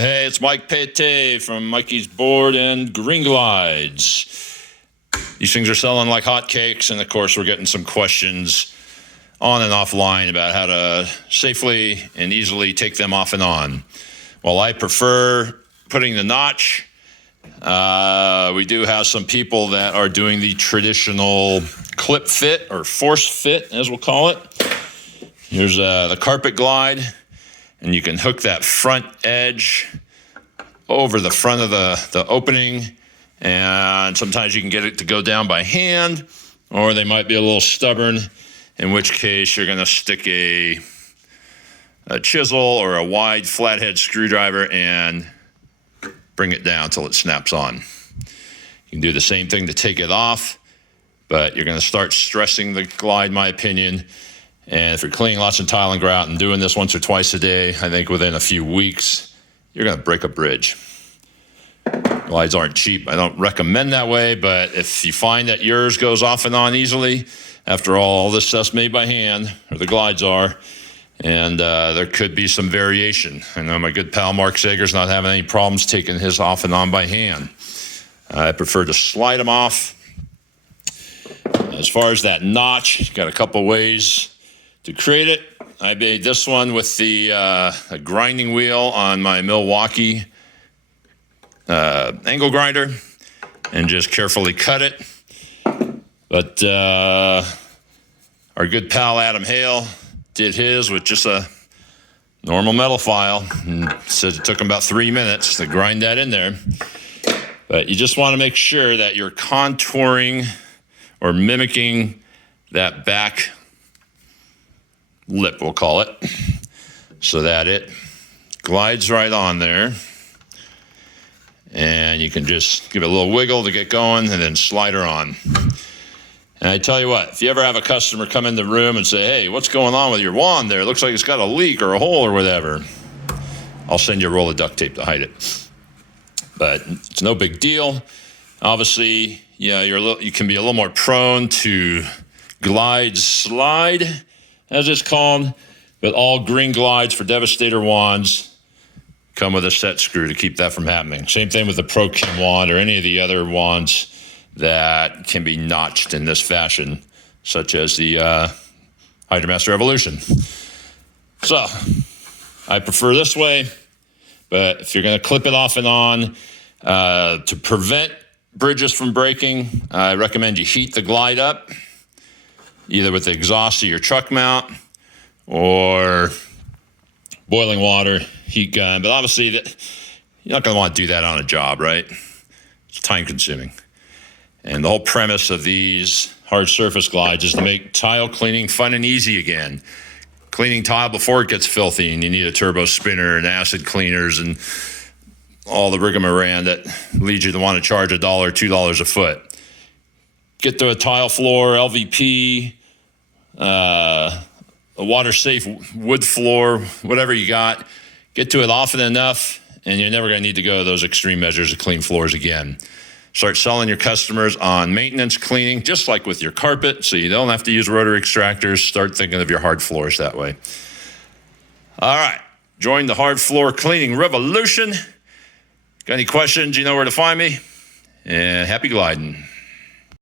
Hey, it's Mike Pate from Mikey's Board and Green Glides. These things are selling like hotcakes, and of course we're getting some questions on and offline about how to safely and easily take them off and on. Well, I prefer putting the notch. We do have some people that are doing the traditional clip fit or force fit, as we'll call it. Here's the carpet glide. And you can hook that front edge over the front of the opening. And sometimes you can get it to go down by hand, or they might be a little stubborn, in which case you're going to stick a chisel or a wide flathead screwdriver and bring it down until it snaps on. You can do the same thing to take it off, but you're going to start stressing the glide, in my opinion. And if you're cleaning lots of tile and grout and doing this once or twice a day, I think within a few weeks, you're going to break a bridge. Glides aren't cheap. I don't recommend that way, but if you find that yours goes off and on easily, after all this stuff's made by hand, or the glides are, and there could be some variation. I know my good pal Mark Sager's not having any problems taking his off and on by hand. I prefer to slide them off. As far as that notch, got a couple ways to create it. I made this one with the a grinding wheel on my Milwaukee angle grinder and just carefully cut it. But our good pal Adam Hale did his with just a normal metal file and said it took him about 3 minutes to grind that in there. But you just want to make sure that you're contouring or mimicking that back lip, we'll call it, so that it glides right on there. And you can just give it a little wiggle to get going and then slide her on. And I tell you what, if you ever have a customer come in the room and say, hey, what's going on with your wand there? It looks like it's got a leak or a hole or whatever. I'll send you a roll of duct tape to hide it. But it's no big deal. Obviously, yeah, you can be a little more prone to glide slide, as it's called, but all green glides for Devastator wands come with a set screw to keep that from happening. Same thing with the Pro Kim wand or any of the other wands that can be notched in this fashion, such as the Hydromaster Evolution. So I prefer this way, but if you're going to clip it off and on, to prevent bridges from breaking, I recommend you heat the glide up, either with the exhaust of your truck mount or boiling water, heat gun. But obviously, you're not going to want to do that on a job, right? It's time consuming. And the whole premise of these hard surface glides is to make tile cleaning fun and easy again. Cleaning tile before it gets filthy and you need a turbo spinner and acid cleaners and all the rigmarole that leads you to want to charge $1 or $2 a foot. Get to a tile floor, LVP, a water-safe wood floor, whatever you got. Get to it often enough, and you're never going to need to go to those extreme measures to clean floors again. Start selling your customers on maintenance cleaning, just like with your carpet, so you don't have to use rotary extractors. Start thinking of your hard floors that way. All right, join the hard floor cleaning revolution. Got any questions? You know where to find me. And happy gliding.